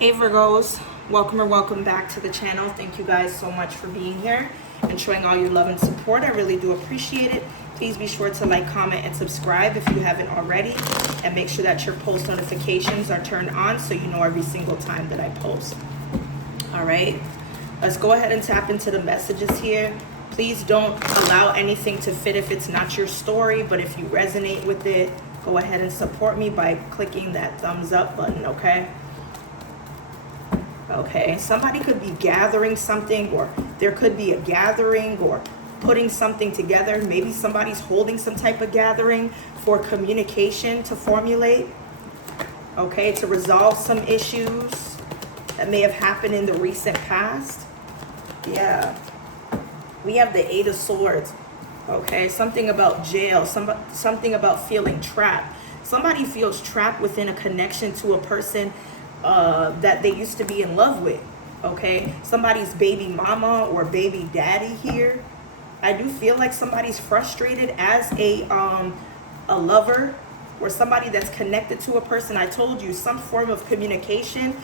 Hey Virgos, welcome or welcome back to the channel. Thank you guys so much for being here and showing all your love and support. I really do appreciate it. Please be sure to like, comment, and subscribe if you haven't already. And make sure that your post notifications are turned on so you know every single time that I post. All right, let's go ahead and tap into the messages here. Please don't allow anything to fit if it's not your story, but if you resonate with it, go ahead and support me by clicking that thumbs up button, okay? Okay, somebody could be gathering something, or there could be a gathering or putting something together. Maybe somebody's holding some type of gathering for communication to formulate, okay, to resolve some issues that may have happened in the recent past. Yeah, we have the Eight of Swords, okay, something about jail, something about feeling trapped. Somebody feels trapped within a connection to a person that they used to be in love with, okay? Somebody's baby mama or baby daddy here. I do feel like somebody's frustrated as a lover, or somebody that's connected to a person. I told you, some form of communication.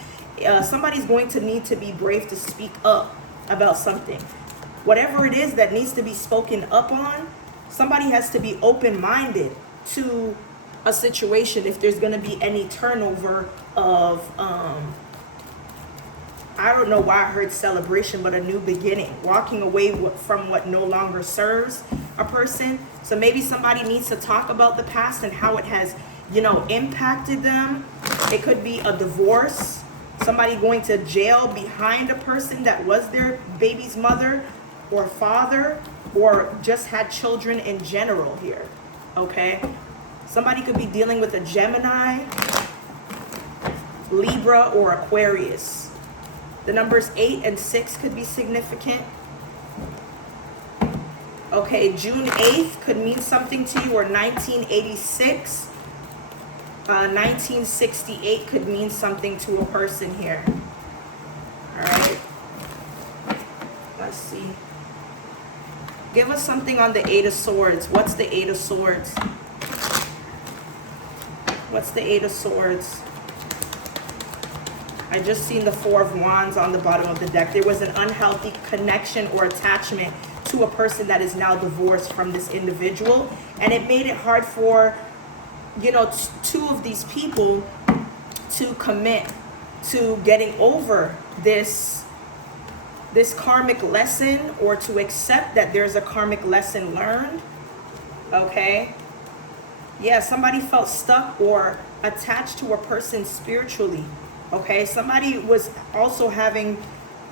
Somebody's going to need to be brave to speak up about something. Whatever it is that needs to be spoken up on, somebody has to be open-minded to a situation if there's going to be any turnover of I don't know why I heard celebration, but a new beginning, walking away from what no longer serves a person. So maybe somebody needs to talk about the past and how it has, you know, impacted them. It could be a divorce, somebody going to jail behind a person that was their baby's mother or father, or just had children in general here, okay? Somebody could be dealing with a Gemini, Libra, or Aquarius. The numbers 8 and 6 could be significant. Okay, June 8th could mean something to you, or 1986. 1968 could mean something to a person here. All right. Let's see. Give us something on the Eight of Swords. What's the Eight of Swords? What's the Eight of Swords? I just seen the Four of Wands on the bottom of the deck. There was an unhealthy connection or attachment to a person that is now divorced from this individual. And it made it hard for, you know, two of these people to commit to getting over this karmic lesson, or to accept that there's a karmic lesson learned, okay? Yeah, somebody felt stuck or attached to a person spiritually, okay? Somebody was also having,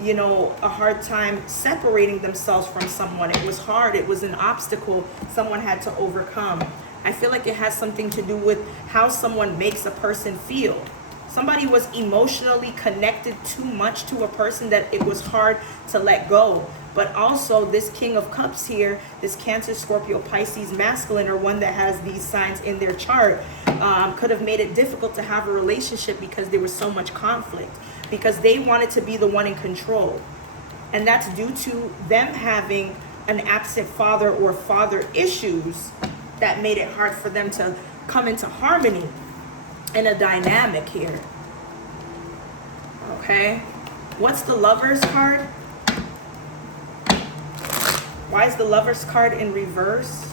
you know, a hard time separating themselves from someone. It was hard. It was an obstacle someone had to overcome. I feel like it has something to do with how someone makes a person feel. Somebody was emotionally connected too much to a person that it was hard to let go. But also this King of Cups here, this Cancer, Scorpio, Pisces masculine, or one that has these signs in their chart, could have made it difficult to have a relationship because there was so much conflict, because they wanted to be the one in control. And that's due to them having an absent father or father issues that made it hard for them to come into harmony in a dynamic here. Okay, what's the Lover's card? Why is the Lover's card in reverse?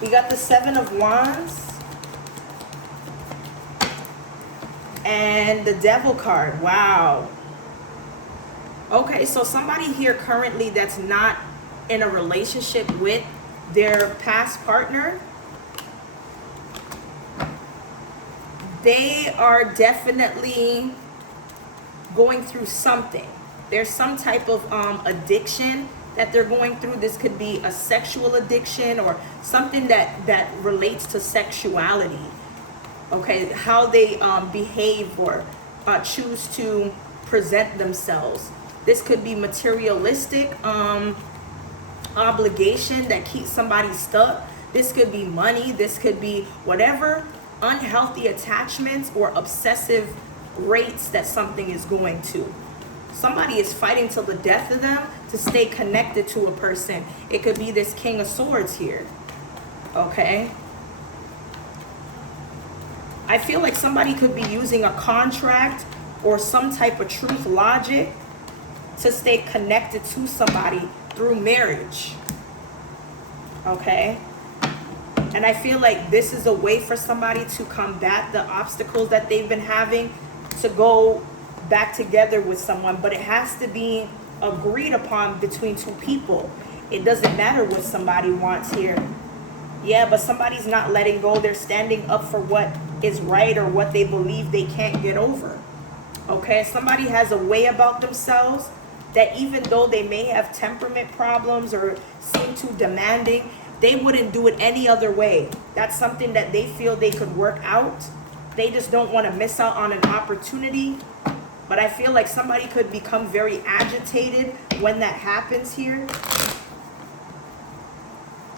We got the Seven of Wands and the Devil card. Wow. Okay, so somebody here currently that's not in a relationship with their past partner, they are definitely going through something. There's some type of addiction that they're going through. This could be a sexual addiction or something that relates to sexuality, okay? How they behave or choose to present themselves. This could be materialistic obligation that keeps somebody stuck. This could be money. This could be whatever unhealthy attachments or obsessive rates that something is going to. Somebody is fighting till the death of them to stay connected to a person. It could be this King of Swords here, okay? I feel like somebody could be using a contract or some type of truth logic to stay connected to somebody through marriage. Okay? And I feel like this is a way for somebody to combat the obstacles that they've been having to go back together with someone. But it has to be agreed upon between two people. It doesn't matter what somebody wants here. Yeah, but somebody's not letting go. They're standing up for what is right or what they believe they can't get over. Okay? Somebody has a way about themselves that even though they may have temperament problems or seem too demanding, they wouldn't do it any other way. That's something that they feel they could work out. They just don't want to miss out on an opportunity. But I feel like somebody could become very agitated when that happens here.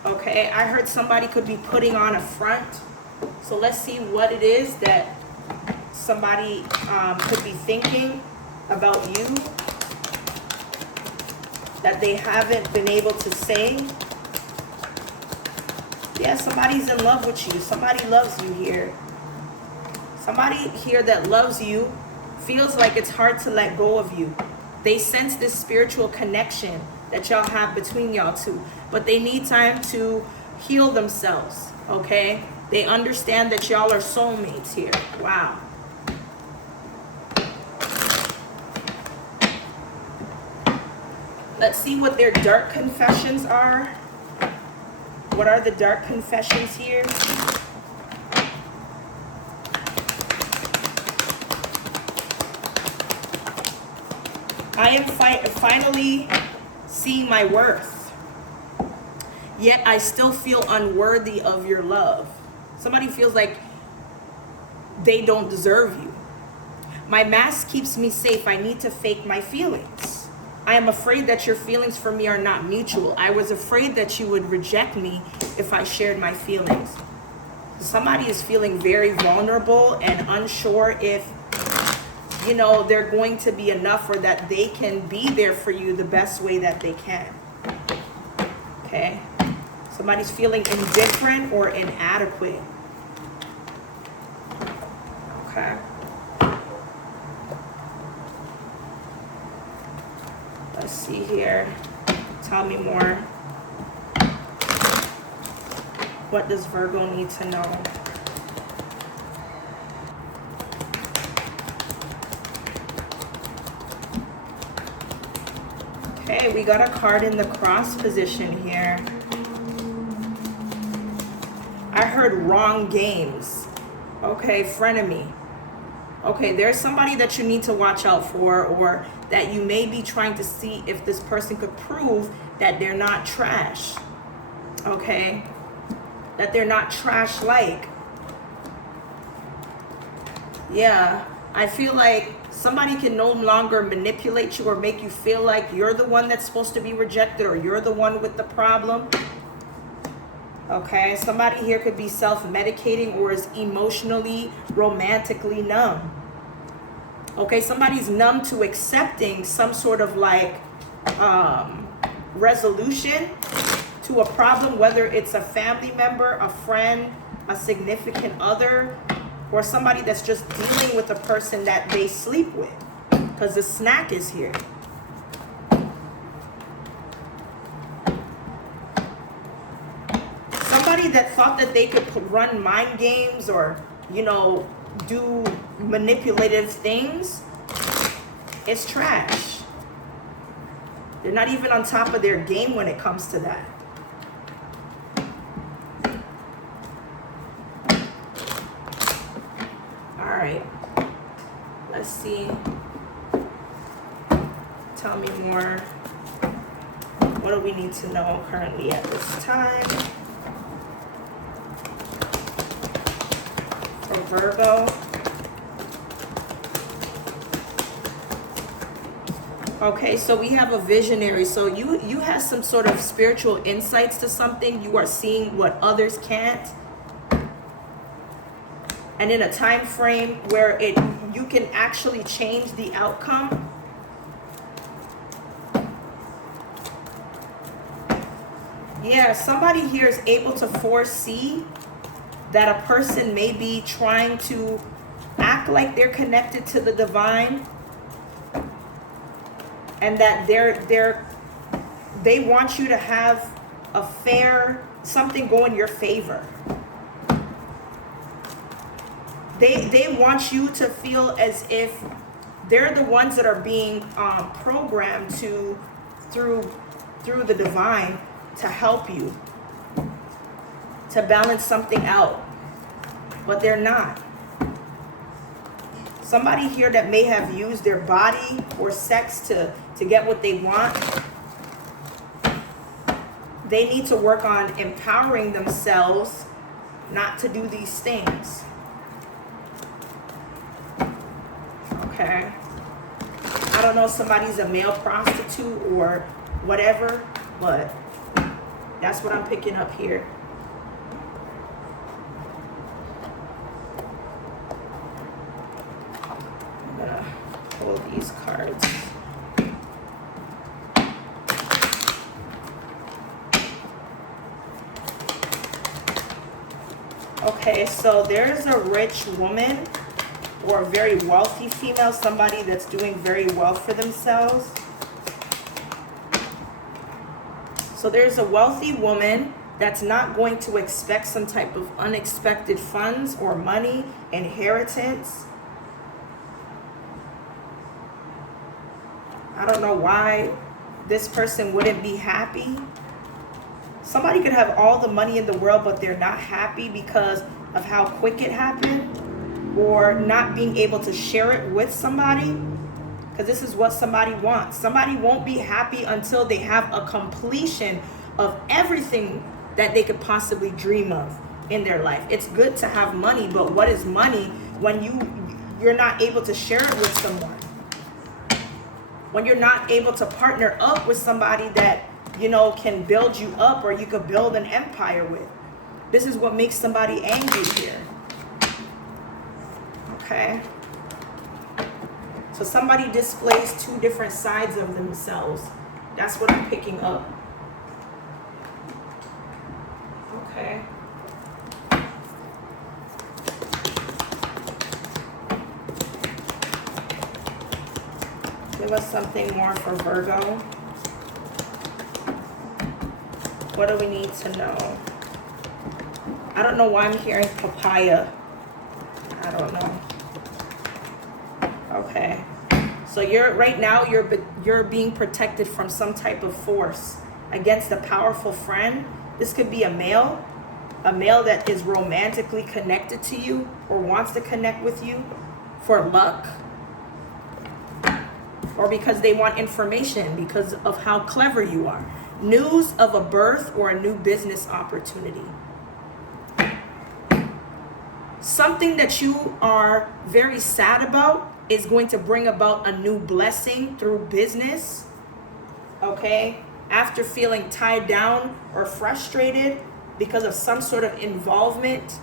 Okay, I heard somebody could be putting on a front. So let's see what it is that somebody could be thinking about you that they haven't been able to say. Yeah, somebody's in love with you. Somebody loves you here. Somebody here that loves you feels like it's hard to let go of you. They sense this spiritual connection that y'all have between y'all two. But they need time to heal themselves, okay? They understand that y'all are soulmates here. Wow. Let's see what their dark confessions are. What are the dark confessions here? I am finally seeing my worth. Yet I still feel unworthy of your love. Somebody feels like they don't deserve you. My mask keeps me safe. I need to fake my feelings. I am afraid that your feelings for me are not mutual. I was afraid that you would reject me if I shared my feelings. Somebody is feeling very vulnerable and unsure if, you know, they're going to be enough or that they can be there for you the best way that they can. Okay? Somebody's feeling indifferent or inadequate. Okay. Let's see here. Tell me more. What does Virgo need to know? Okay, we got a card in the cross position here. I heard wrong games. Okay, frenemy. Okay, there's somebody that you need to watch out for, or that you may be trying to see if this person could prove that they're not trash. Okay? That they're not trash-like. Yeah, I feel like somebody can no longer manipulate you or make you feel like you're the one that's supposed to be rejected or you're the one with the problem. Okay, somebody here could be self-medicating or is emotionally, romantically numb. Okay, somebody's numb to accepting some sort of like resolution to a problem, whether it's a family member, a friend, a significant other, or somebody that's just dealing with a person that they sleep with, because the snack is here. Somebody that thought that they could run mind games or, you know, do manipulative things is trash. They're not even on top of their game when it comes to that. All right. Let's see. Tell me more. What do we need to know currently at this time? For Virgo. Okay, so we have a visionary. So you have some sort of spiritual insights to something. You are seeing what others can't. And in a time frame where you can actually change the outcome. Yeah, somebody here is able to foresee that a person may be trying to act like they're connected to the divine, and that they want you to have something go in your favor. They want you to feel as if they're the ones that are being programmed through the divine to help you, to balance something out, but they're not. Somebody here that may have used their body or sex to get what they want, they need to work on empowering themselves not to do these things. Okay. I don't know if somebody's a male prostitute or whatever, but that's what I'm picking up here. I'm gonna pull these cards. Okay, so there's a rich woman or a very wealthy female, somebody that's doing very well for themselves. So there's a wealthy woman that's not going to expect some type of unexpected funds or money, inheritance. I don't know why this person wouldn't be happy. Somebody could have all the money in the world, but they're not happy because of how quick it happened, or not being able to share it with somebody, because this is what somebody wants. Somebody won't be happy until they have a completion of everything that they could possibly dream of in their life. It's good to have money, but what is money when you're not able to share it with someone? When you're not able to partner up with somebody that, you know, can build you up, or you could build an empire with. This is what makes somebody angry here. Okay. So somebody displays two different sides of themselves. That's what I'm picking up. Okay. Give us something more for Virgo. What do we need to know? I don't know why I'm hearing papaya. I don't know. Okay. So right now you're being protected from some type of force against a powerful friend. This could be a male that is romantically connected to you or wants to connect with you for luck, or because they want information because of how clever you are. News of a birth or a new business opportunity. Something that you are very sad about is going to bring about a new blessing through business. Okay? After feeling tied down or frustrated because of some sort of involvement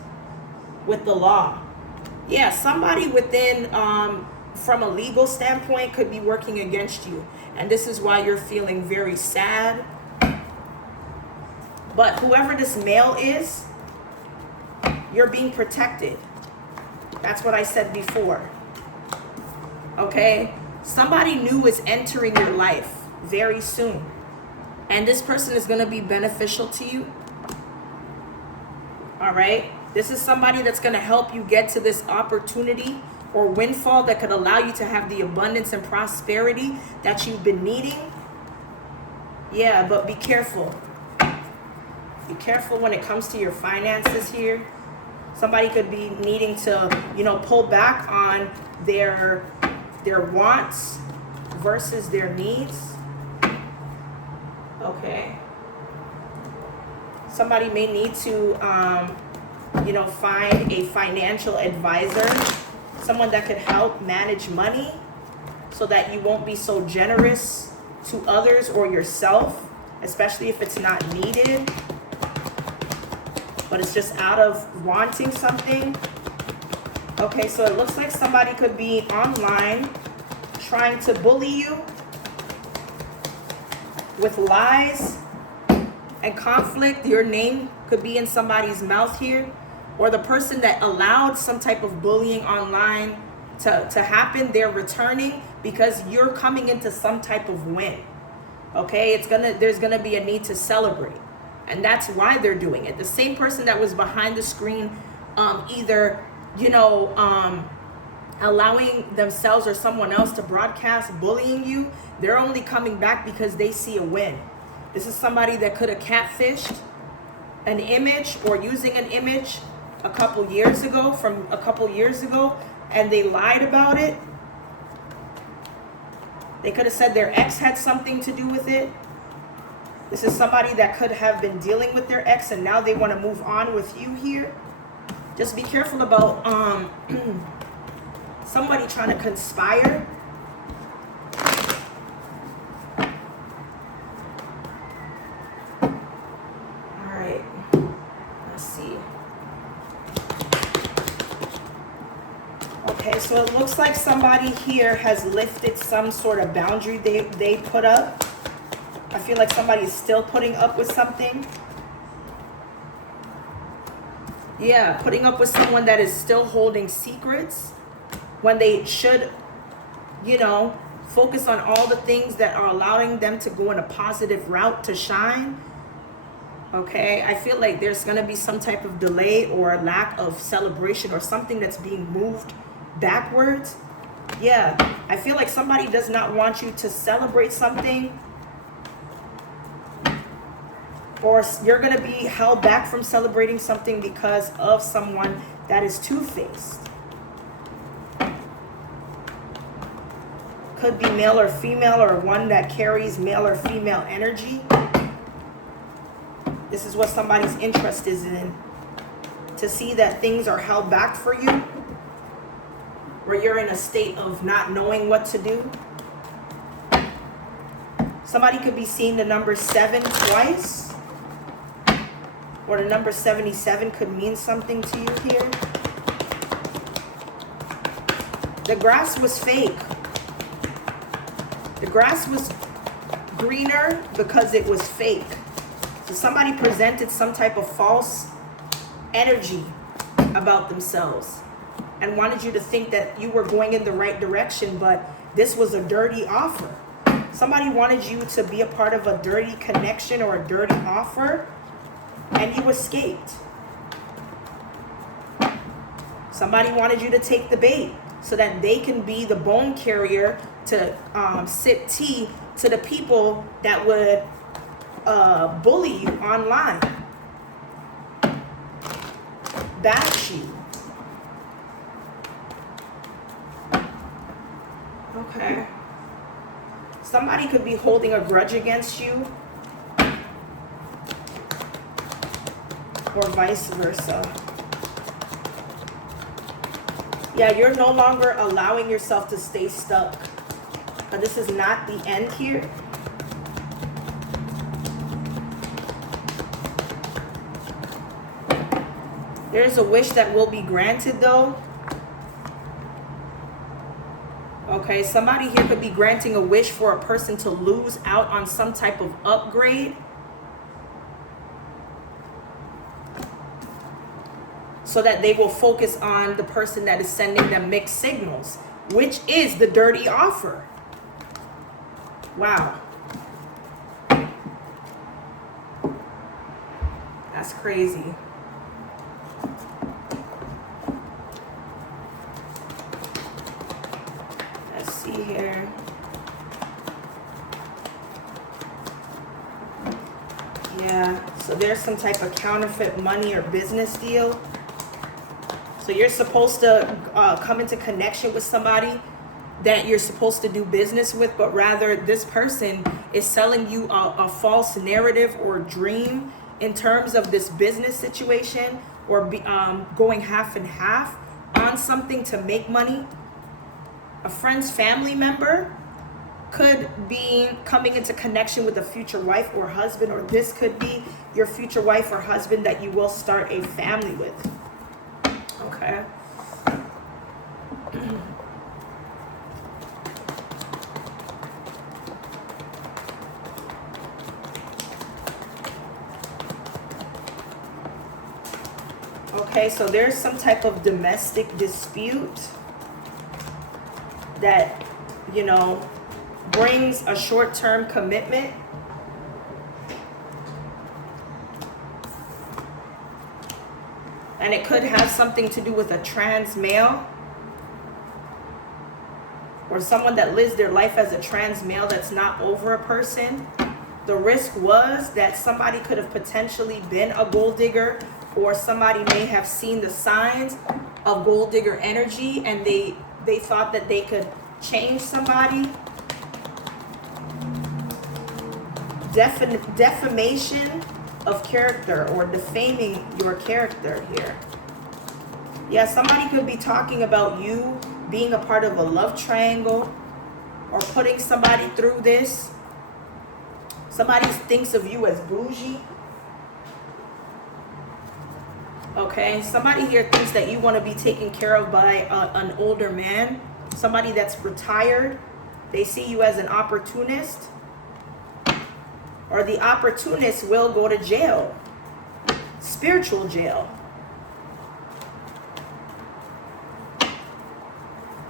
with the law. Yeah, somebody within, from a legal standpoint, could be working against you. And this is why you're feeling very sad. But whoever this male is, you're being protected. That's what I said before. Okay? Somebody new is entering your life very soon. And this person is going to be beneficial to you. All right? This is somebody that's going to help you get to this opportunity or windfall that could allow you to have the abundance and prosperity that you've been needing. Yeah, but be careful. Be careful when it comes to your finances here. Somebody could be needing to, you know, pull back on their wants versus their needs. Okay. Somebody may need to, find a financial advisor, someone that could help manage money so that you won't be so generous to others or yourself, especially if it's not needed, but it's just out of wanting something. Okay, so it looks like somebody could be online trying to bully you with lies and conflict. Your name could be in somebody's mouth here. or the person that allowed some type of bullying online to happen, they're returning because you're coming into some type of win. Okay, there's gonna be a need to celebrate, and that's why they're doing it. The same person that was behind the screen, either allowing themselves or someone else to broadcast bullying you, they're only coming back because they see a win. This is somebody that could have catfished an image or using an image from a couple years ago, and they lied about it. They could have said their ex had something to do with it. This is somebody that could have been dealing with their ex and now they want to move on with you here. Just be careful about somebody trying to conspire. All right, let's see. Okay, so it looks like somebody here has lifted some sort of boundary they put up. I feel like somebody is still putting up with something. Yeah, putting up with someone that is still holding secrets when they should, focus on all the things that are allowing them to go in a positive route to shine. Okay, I feel like there's going to be some type of delay or lack of celebration or something that's being moved backwards. Yeah, I feel like somebody does not want you to celebrate something, or you're going to be held back from celebrating something because of someone that is two-faced. Could be male or female, or one that carries male or female energy. This is what somebody's interest is in. To see that things are held back for you, where you're in a state of not knowing what to do. Somebody could be seeing the number 7 twice, or the number 77 could mean something to you here. The grass was fake. The grass was greener because it was fake. So somebody presented some type of false energy about themselves and wanted you to think that you were going in the right direction, but this was a dirty offer. Somebody wanted you to be a part of a dirty connection or a dirty offer, and you escaped. Somebody wanted you to take the bait so that they can be the bone carrier to sip tea to the people that would bully you online, bash you. Okay. Somebody could be holding a grudge against you, or vice versa. Yeah, you're no longer allowing yourself to stay stuck. But this is not the end here. There's a wish that will be granted though. Okay, somebody here could be granting a wish for a person to lose out on some type of upgrade, so that they will focus on the person that is sending them mixed signals, which is the dirty offer. Wow. That's crazy. Let's see here. Yeah, so there's some type of counterfeit money or business deal. So you're supposed to come into connection with somebody that you're supposed to do business with, but rather this person is selling you a false narrative or dream in terms of this business situation, or going half and half on something to make money. A friend's family member could be coming into connection with a future wife or husband, or this could be your future wife or husband that you will start a family with. Okay. Okay, so there's some type of domestic dispute that, you know, brings a short-term commitment. And it could have something to do with a trans male or someone that lives their life as a trans male that's not over a person. The risk was that somebody could have potentially been a gold digger, or somebody may have seen the signs of gold digger energy and they thought that they could change somebody. Defamation of character, or defaming your character here. Yeah, somebody could be talking about you being a part of a love triangle or putting somebody through this. Somebody thinks of you as bougie. Okay, somebody here thinks that you want to be taken care of by an older man, somebody that's retired. They see you as an opportunist, or the opportunist will go to jail, spiritual jail.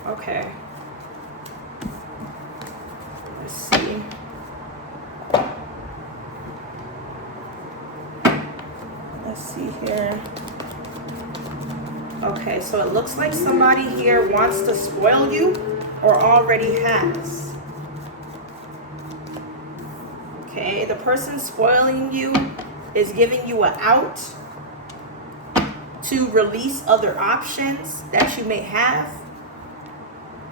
Okay. Let's see. Let's see here. Okay, so it looks like somebody here wants to spoil you or already has. Okay, the person spoiling you is giving you an out to release other options that you may have.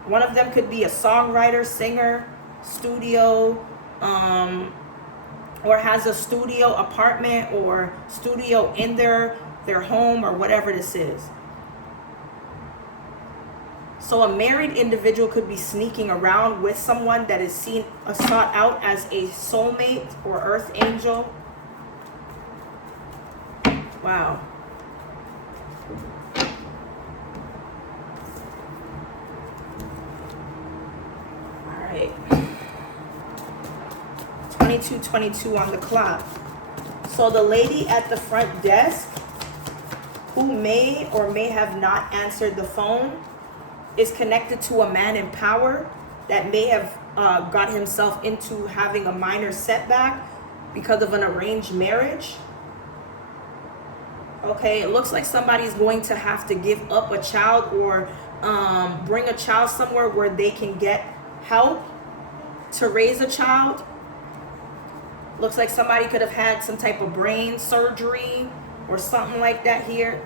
One of them could be a songwriter, singer, studio, or has a studio apartment or studio in their home or whatever this is. So a married individual could be sneaking around with someone that is sought out as a soulmate or earth angel. Wow. All right. 22:22 on the clock. So the lady at the front desk, who may or may have not answered the phone, is connected to a man in power that may have got himself into having a minor setback because of an arranged marriage. Okay, it looks like somebody's going to have to give up a child or bring a child somewhere where they can get help to raise a child. Looks like somebody could have had some type of brain surgery or something like that here.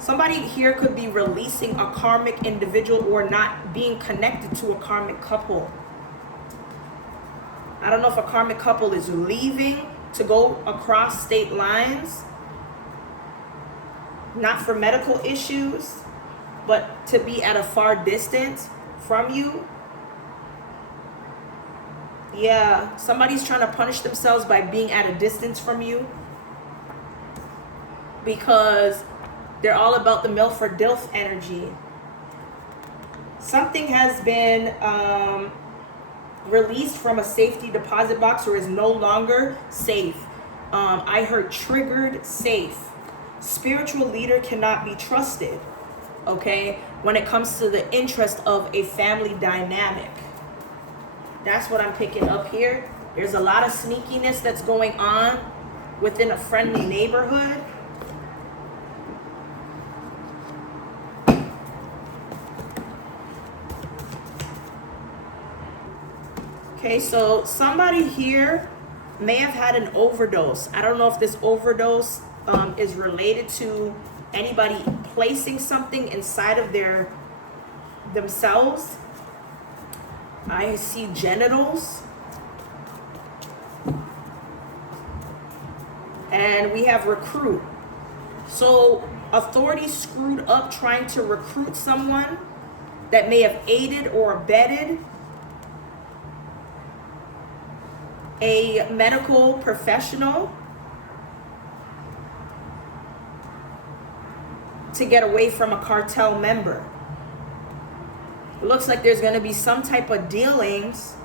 Somebody here could be releasing a karmic individual or not being connected to a karmic couple. I don't know if a karmic couple is leaving to go across state lines, not for medical issues, but to be at a far distance from you. Yeah, somebody's trying to punish themselves by being at a distance from you because they're all about the MILF or DILF energy. Something has been released from a safety deposit box or is no longer safe. I heard triggered safe. Spiritual leader cannot be trusted, okay, when it comes to the interest of a family dynamic. That's what I'm picking up here. There's a lot of sneakiness that's going on within a friendly neighborhood. Okay, so somebody here may have had an overdose. I don't know if this overdose is related to anybody placing something inside of themselves. I see genitals. And we have recruit. So authorities screwed up trying to recruit someone that may have aided or abetted a medical professional to get away from a cartel member. It looks like there's going to be some type of dealings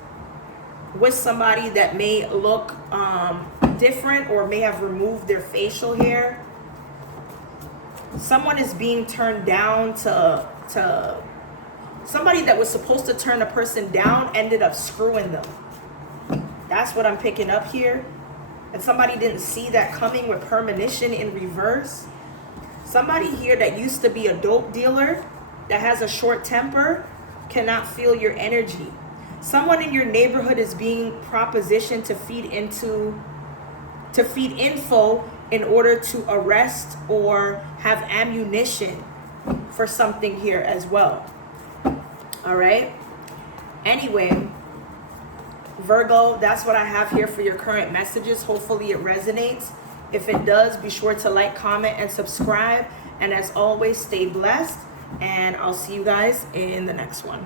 with somebody that may look different or may have removed their facial hair. someone is being turned down to somebody that was supposed to turn a person down ended up screwing them. That's what I'm picking up here. And somebody didn't see that coming with premonition in reverse. Somebody here that used to be a dope dealer, that has a short temper, cannot feel your energy. Someone in your neighborhood is being propositioned to feed info in order to arrest or have ammunition for something here as well. All right. Anyway, Virgo, that's what I have here for your current messages. Hopefully it resonates. If it does, be sure to like, comment, and subscribe. And as always, stay blessed. And I'll see you guys in the next one.